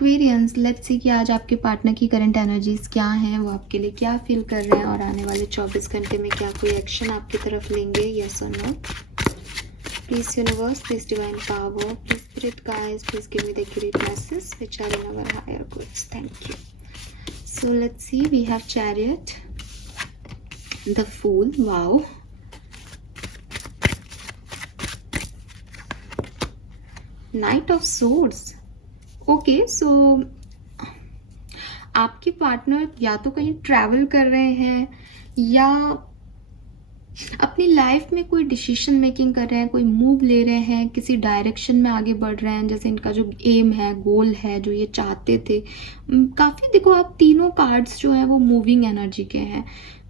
Aquarians, let's see कि आज आपके पार्टनर की करंट एनर्जीज क्या हैं, वो आपके लिए क्या फील कर रहे हैं और आने वाले 24 घंटे में क्या कोई एक्शन आपकी तरफ लेंगे, यस और no. Please universe, please divine power, please spirit guides, please give me the accurate message which are in our higher goods. Thank you. So let's see, we have chariot, the fool, wow, knight of swords. Okay, so आपके partner या तो कहीं travel कर रहे हैं या अपनी life में कोई डिसीजन मेकिंग कर रहे हैं, कोई मूव ले रहे हैं, किसी डायरेक्शन में आगे बढ़ रहे हैं। जैसे इनका जो एम है, गोल है, जो ये चाहते थे, काफ़ी देखो आप तीनों कार्ड्स जो है वो मूविंग एनर्जी के हैं,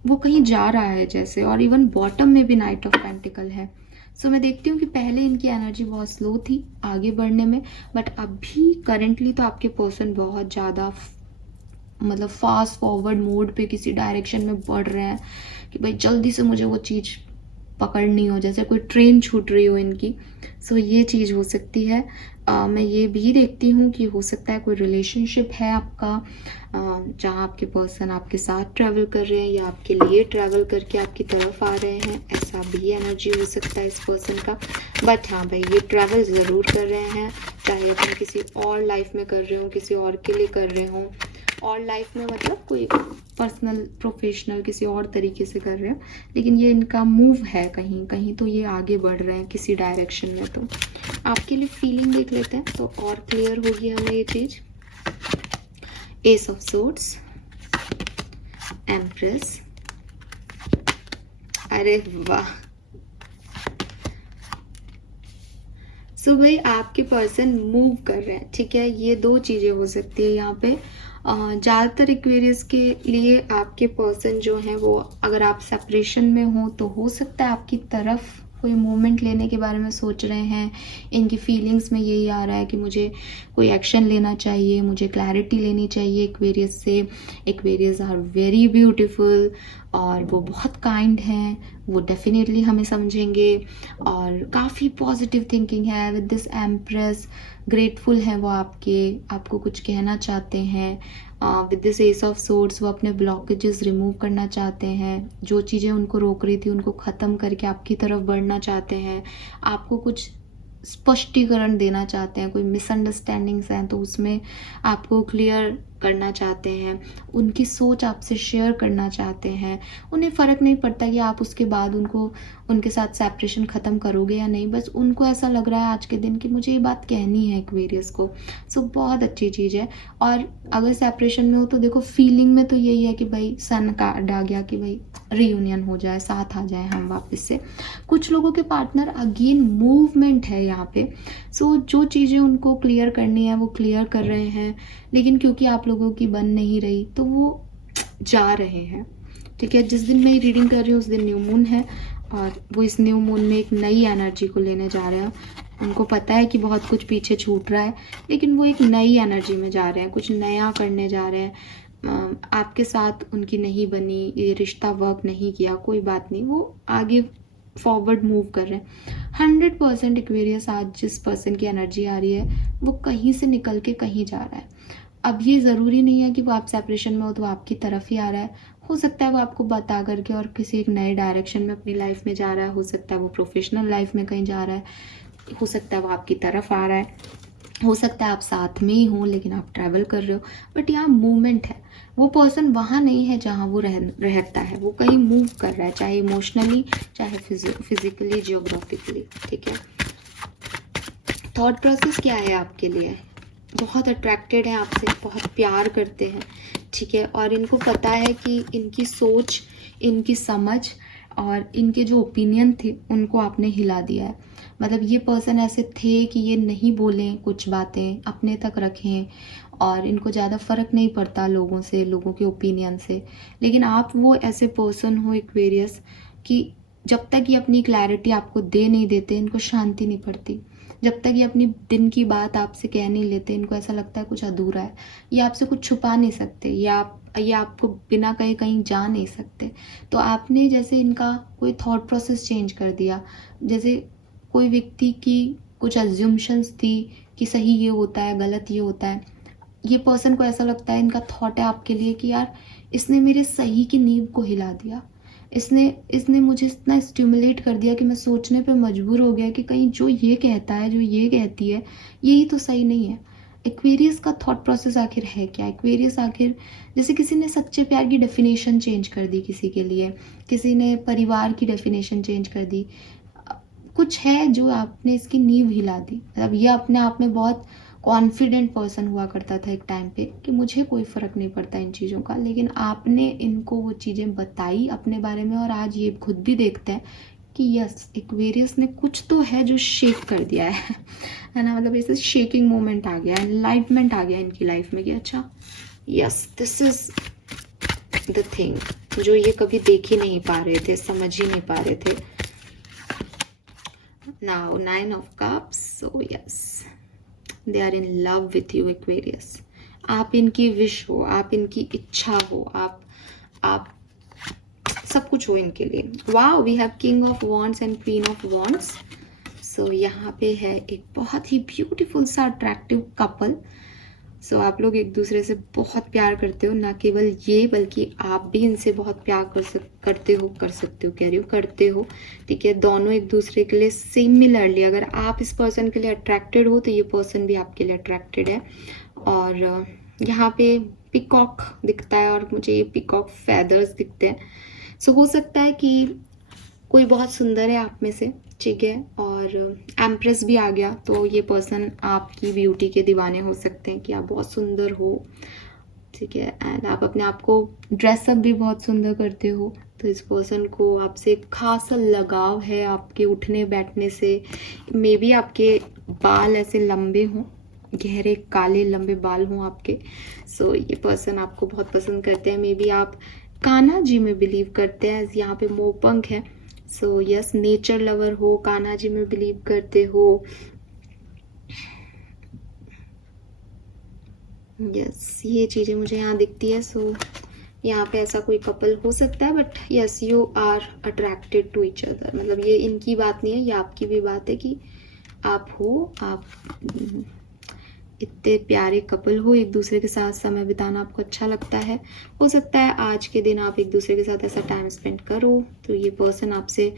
वो कहीं जा रहा है जैसे। और इवन बॉटम में भी नाइट ऑफ पेंटिकल है। सो मैं देखती हूँ कि पहले इनकी एनर्जी बहुत स्लो थी आगे बढ़ने में, बट अभी करंटली तो आपके पर्सन बहुत ज़्यादा मतलब फास्ट फॉरवर्ड मोड पे किसी डायरेक्शन में बढ़ रहे हैं कि भाई जल्दी से मुझे वो चीज़ पकड़नी हो, जैसे कोई ट्रेन छूट रही हो इनकी। सो ये चीज़ हो सकती है। मैं ये भी देखती हूँ कि हो सकता है कोई रिलेशनशिप है आपका जहाँ आपके पर्सन आपके साथ ट्रैवल कर रहे हैं या आपके लिए ट्रैवल करके आपकी तरफ आ रहे हैं, ऐसा भी एनर्जी हो सकता है इस पर्सन का। बट हाँ भाई, ये ट्रैवल ज़रूर कर रहे हैं, चाहे अपन किसी और लाइफ में कर रहे हो, किसी और के लिए कर रहे हो, और लाइफ में मतलब कोई पर्सनल प्रोफेशनल किसी और तरीके से कर रहे हैं, लेकिन ये इनका मूव है कहीं कहीं तो ये आगे बढ़ रहे हैं किसी डायरेक्शन में। तो आपके लिए फीलिंग देख लेते हैं तो और क्लियर होगी हमें ये चीज़। एस ऑफ सोर्ड्स, एम्प्रेस, अरे वाह। सो भाई आपके पर्सन मूव कर रहे हैं, ठीक है। ये दो चीज़ें हो सकती है यहाँ पे। ज़्यादातर एक्वेरियस के लिए आपके पर्सन जो हैं वो, अगर आप सेपरेशन में हो तो हो सकता है आपकी तरफ कोई मूवमेंट लेने के बारे में सोच रहे हैं। इनकी फीलिंग्स में यही आ रहा है कि मुझे कोई एक्शन लेना चाहिए, मुझे क्लैरिटी लेनी चाहिए एक्वेरियस से। एक्वेरियस आर वेरी ब्यूटीफुल और वो बहुत काइंड हैं, वो डेफिनेटली हमें समझेंगे और काफ़ी पॉजिटिव थिंकिंग है विद दिस एम्प्रेस। ग्रेटफुल है वो आपको कुछ कहना चाहते हैं। With this S of swords वो अपने ब्लॉकेजेस रिमूव करना चाहते हैं, जो चीज़ें उनको रोक रही थी उनको ख़त्म करके आपकी तरफ बढ़ना चाहते हैं, आपको कुछ स्पष्टीकरण देना चाहते हैं। कोई मिसअंडरस्टैंडिंग्स हैं तो उसमें आपको क्लियर करना चाहते हैं, उनकी सोच आपसे शेयर करना चाहते हैं। उन्हें फ़र्क नहीं पड़ता कि आप उसके बाद उनके साथ सेपरेशन ख़त्म करोगे या नहीं, बस उनको ऐसा लग रहा है आज के दिन कि मुझे ये बात कहनी है एक्वेरियस को। सो बहुत अच्छी चीज़ है। और अगर सेपरेशन में हो तो देखो फीलिंग में तो यही है कि भाई सन कार्ड आ गया कि भाई रीयूनियन हो जाए, साथ आ जाए हम वापस से। कुछ लोगों के पार्टनर अगेन मूवमेंट है यहाँ पे। सो जो चीज़ें उनको क्लियर करनी है वो क्लियर कर रहे हैं, लेकिन क्योंकि आप लोगों की बन नहीं रही तो वो जा रहे हैं, ठीक है। जिस दिन मैं रीडिंग कर रही हूँ उस दिन न्यू मून है और वो इस न्यू मून में एक नई एनर्जी को लेने जा रहे हैं। उनको पता है कि बहुत कुछ पीछे छूट रहा है, लेकिन वो एक नई एनर्जी में जा रहे हैं, कुछ नया करने जा रहे हैं। आपके साथ उनकी नहीं बनी, ये रिश्ता वर्क नहीं किया, कोई बात नहीं, वो आगे फॉरवर्ड मूव कर रहे हैं। 100% एक्वेरियस आज जिस पर्सन की एनर्जी आ रही है वो कहीं से निकल के कहीं जा रहा है। अब ये ज़रूरी नहीं है कि वो आप सेपरेशन में हो तो आपकी तरफ ही आ रहा है। हो सकता है वो आपको बता करके और किसी एक नए डायरेक्शन में अपनी लाइफ में जा रहा है, हो सकता है वो प्रोफेशनल लाइफ में कहीं जा रहा है, हो सकता है वो आपकी तरफ आ रहा है, हो सकता है आप साथ में ही हो लेकिन आप ट्रैवल कर रहे हो। बट यहाँ मूवमेंट है, वो पर्सन वहाँ नहीं है जहाँ वो रहता है, वो कहीं मूव कर रहा है, चाहे इमोशनली चाहे फिजिकली जियोग्राफिकली, ठीक है। थॉट प्रोसेस क्या है आपके लिए? बहुत अट्रैक्टेड हैं आपसे, बहुत प्यार करते हैं, ठीक है। और इनको पता है कि इनकी सोच, इनकी समझ और इनके जो ओपिनियन थे उनको आपने हिला दिया है। मतलब ये पर्सन ऐसे थे कि ये नहीं बोलें, कुछ बातें अपने तक रखें और इनको ज़्यादा फ़र्क नहीं पड़ता लोगों से, लोगों के ओपिनियन से। लेकिन आप वो ऐसे पर्सन हो एक्वेरियस कि जब तक ये अपनी क्लैरिटी आपको दे नहीं देते इनको शांति नहीं पड़ती। जब तक ये अपनी दिन की बात आपसे कह नहीं लेते इनको ऐसा लगता है कुछ अधूरा है, ये आपसे कुछ छुपा नहीं सकते, ये आपको बिना कहीं कहीं जा नहीं सकते। तो आपने जैसे इनका कोई थॉट प्रोसेस चेंज कर दिया। जैसे कोई व्यक्ति की कुछ अज्यूमशंस थी कि सही ये होता है, गलत ये होता है, ये पर्सन को ऐसा लगता है, इनका थॉट है आपके लिए कि यार इसने मेरे सही की नींव को हिला दिया, इसने मुझे इतना स्टिमुलेट कर दिया कि मैं सोचने पे मजबूर हो गया कि कहीं जो ये कहता है, जो ये कहती है, यही तो सही नहीं है। एक्वेरियस का थॉट प्रोसेस आखिर है क्या? एक्वेरियस आखिर जैसे किसी ने सच्चे प्यार की डेफिनेशन चेंज कर दी किसी के लिए, किसी ने परिवार की डेफिनेशन चेंज कर दी, कुछ है जो आपने इसकी नींव हिला दी। मतलब ये अपने आप में बहुत कॉन्फिडेंट पर्सन हुआ करता था एक टाइम पे कि मुझे कोई फ़र्क नहीं पड़ता इन चीज़ों का, लेकिन आपने इनको वो चीज़ें बताई अपने बारे में और आज ये खुद भी देखते हैं कि यस, एक्वेरियस ने कुछ तो है जो शेक कर दिया है ना। मतलब ऐसे शेकिंग मोमेंट आ गया, एनलाइटमेंट आ गया इनकी लाइफ में कि अच्छा yes, this is the thing जो ये कभी देख ही नहीं पा रहे थे, समझ ही नहीं पा रहे थे। Now 9 of cups, so yes, they are in love with you Aquarius। आप इनकी विश हो, आप इनकी इच्छा हो, आप सब कुछ हो इनके लिए। Wow, we have king of wands and queen of wands. So यहाँ पे है एक बहुत ही ब्यूटीफुल सा अट्रैक्टिव कपल। सो आप लोग एक दूसरे से बहुत प्यार करते हो, ना केवल ये बल्कि आप भी इनसे बहुत प्यार करते हो कह रही हो, करते हो, ठीक है। दोनों एक दूसरे के लिए सिमिलरली, अगर आप इस पर्सन के लिए अट्रैक्टेड हो तो ये पर्सन भी आपके लिए अट्रैक्टेड है। और यहाँ पे पिकॉक दिखता है और मुझे ये पिकॉक फेदर्स दिखते हैं। सो हो सकता है कि कोई बहुत सुंदर है आप में से, ठीक है, और एम्प्रेस भी आ गया तो ये पर्सन आपकी ब्यूटी के दीवाने हो सकते हैं कि आप बहुत सुंदर हो, ठीक है, एंड आप अपने आप को ड्रेसअप भी बहुत सुंदर करते हो। तो इस पर्सन को आपसे खास लगाव है आपके उठने बैठने से। मे बी आपके बाल ऐसे लंबे हों, गहरे काले लंबे बाल हों आपके। सो ये पर्सन आपको बहुत पसंद करते हैं। मे बी आप कान्हा जी में बिलीव करते हैं, यहाँ पे मोपंख है। सो यस, नेचर लवर हो, कान्हा जी में बिलीव करते हो। यस, ये चीज़ें मुझे यहाँ दिखती है। सो यहाँ पे ऐसा कोई कपल हो सकता है, but yes, you are attracted to each other. मतलब ये इनकी बात नहीं है, ये आपकी भी बात है कि आप हो, आप इतने प्यारे कपल हो, एक दूसरे के साथ समय बिताना आपको अच्छा लगता है। हो सकता है आज के दिन आप एक दूसरे के साथ ऐसा टाइम स्पेंड करो, तो ये पर्सन आपसे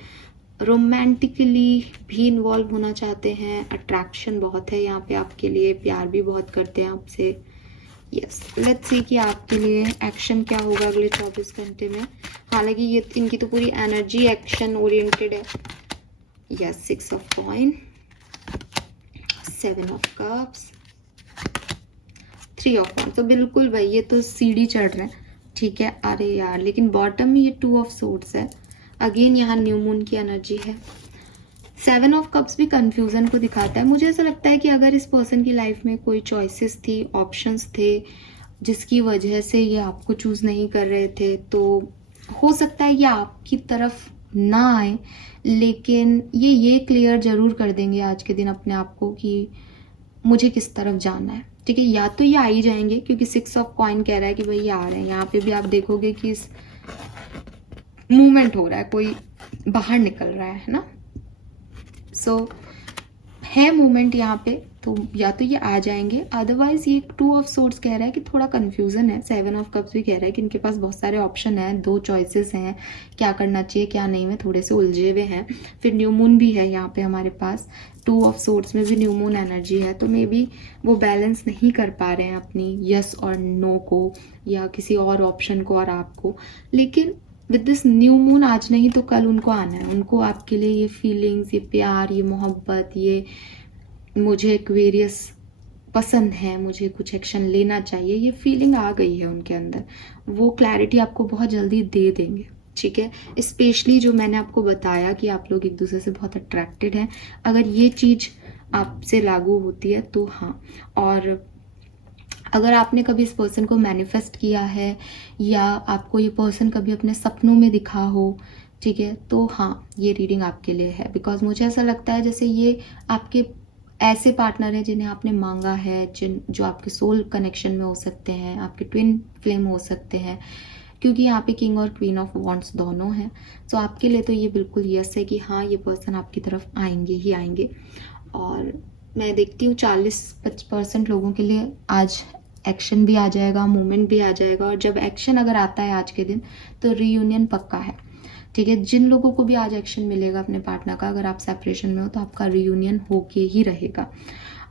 रोमांटिकली भी इन्वॉल्व होना चाहते हैं। अट्रैक्शन बहुत है यहाँ पे आपके लिए, प्यार भी बहुत करते हैं आपसे। यस, लेट्स सी कि आपके लिए एक्शन क्या होगा अगले 24 घंटे में। हालांकि ये इनकी तो पूरी एनर्जी एक्शन ओरिएंटेड है। Yes, 6 of coin, 7 of cups, 3 of wands. तो बिल्कुल भाई, ये तो सीढ़ी चढ़ रहे हैं, ठीक है। अरे यार, लेकिन बॉटम में ये 2 ऑफ सोर्ड्स है। अगेन यहाँ न्यू मून की एनर्जी है। 7 ऑफ कप्स भी कंफ्यूजन को दिखाता है। मुझे ऐसा लगता है कि अगर इस पर्सन की लाइफ में कोई चॉइसेस थी, ऑप्शंस थे, जिसकी वजह से ये आपको चूज नहीं कर रहे थे, तो हो सकता है ये आपकी तरफ ना आए, लेकिन ये क्लियर जरूर कर देंगे आज के दिन अपने आप को कि मुझे किस तरफ जाना है, ठीक है। या तो ये आ ही जाएंगे, क्योंकि 6 ऑफ कॉइन कह रहा है कि भाई ये आ रहे हैं। यहाँ पे भी आप देखोगे कि इस मूवमेंट हो रहा है, कोई बाहर निकल रहा है ना। सो है मूवमेंट यहाँ पे, तो या तो ये आ जाएंगे, अदरवाइज ये 2 ऑफ सोर्ड्स कह रहा है कि थोड़ा कंफ्यूजन है। 7 ऑफ कप्स भी कह रहा है कि इनके पास बहुत सारे ऑप्शन हैं, 2 चॉइसेस हैं, क्या करना चाहिए क्या नहीं, में थोड़े से उलझे हुए हैं। फिर न्यू मून भी है यहाँ पे हमारे पास, 2 ऑफ सोर्ड्स में भी न्यू मून एनर्जी है। तो मे बी वो बैलेंस नहीं कर पा रहे हैं अपनी यस और नो को, या किसी और ऑप्शन को और आपको। लेकिन विद दिस न्यू मून आज नहीं तो कल उनको आना है। उनको आपके लिए ये फीलिंग्स, ये प्यार, ये मोहब्बत, ये मुझे एक्वेरियस पसंद है, मुझे कुछ एक्शन लेना चाहिए, ये फीलिंग आ गई है उनके अंदर। वो क्लैरिटी आपको बहुत जल्दी दे देंगे, ठीक है। स्पेशली जो मैंने आपको बताया कि आप लोग एक दूसरे से बहुत अट्रैक्टेड हैं, अगर ये चीज़ आपसे लागू होती है तो हाँ। और अगर आपने कभी इस पर्सन को मैनिफेस्ट किया है, या आपको ये पर्सन कभी अपने सपनों में दिखा हो, ठीक है, तो हाँ, ये रीडिंग आपके लिए है। बिकॉज मुझे ऐसा लगता है जैसे ये आपके ऐसे पार्टनर हैं जिन्हें आपने मांगा है, जो आपके सोल कनेक्शन में हो सकते हैं, आपके ट्विन फ्लेम हो सकते हैं, क्योंकि यहाँ पे किंग और क्वीन ऑफ वॉन्ड्स दोनों हैं। सो आपके लिए तो ये बिल्कुल यस है कि हाँ, ये पर्सन आपकी तरफ आएंगे ही आएंगे। और मैं देखती हूँ 40% लोगों के लिए आज एक्शन भी आ जाएगा, मूवमेंट भी आ जाएगा। और जब एक्शन अगर आता है आज के दिन तो रीयूनियन पक्का है, ठीक है। जिन लोगों को भी आज एक्शन मिलेगा अपने पार्टनर का, अगर आप सेपरेशन में हो तो आपका रीयूनियन होके ही रहेगा।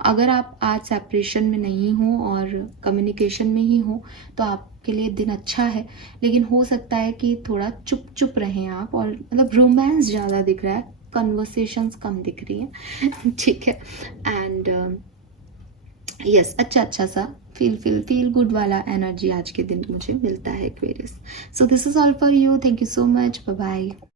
अगर आप आज सेपरेशन में नहीं हो और कम्युनिकेशन में ही हो तो आपके लिए दिन अच्छा है, लेकिन हो सकता है कि थोड़ा चुप चुप रहें आप, और मतलब रोमांस ज़्यादा दिख रहा है, कन्वर्सेशंस कम दिख रही हैं ठीक है। एंड यस, अच्छा सा फील गुड वाला एनर्जी आज के दिन मुझे मिलता है Aquarius. So this is all for you, thank you so much, bye bye.